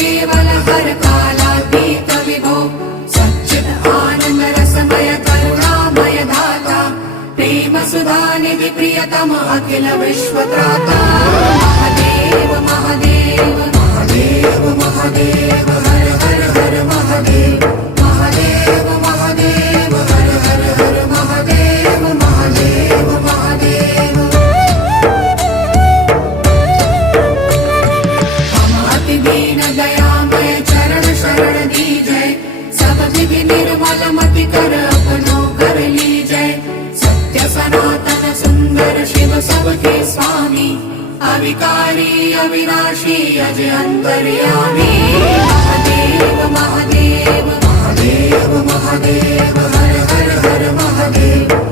केवल हर कालातीत विभो सच्चिद आनंद रसमय करुणामय धाता प्रेम सुधा निधि प्रियतम अखिल विश्वत्राता महादेव महादेव महादेव महादेव हर हर हर महादेव महादेव महादेव हर हर हर महादेव महादेव महादेव हम अति दीन दयामय चरण शरण दीजय सब विधि निर्मल मति कर अपनो कर लीजय सत्य सनातन सुंदर शिव सबके स्वामी अविकारी अविनाशी अजय अंतर्यामी महादेव महादेव महादेव महादेव हर हर हर महादेव।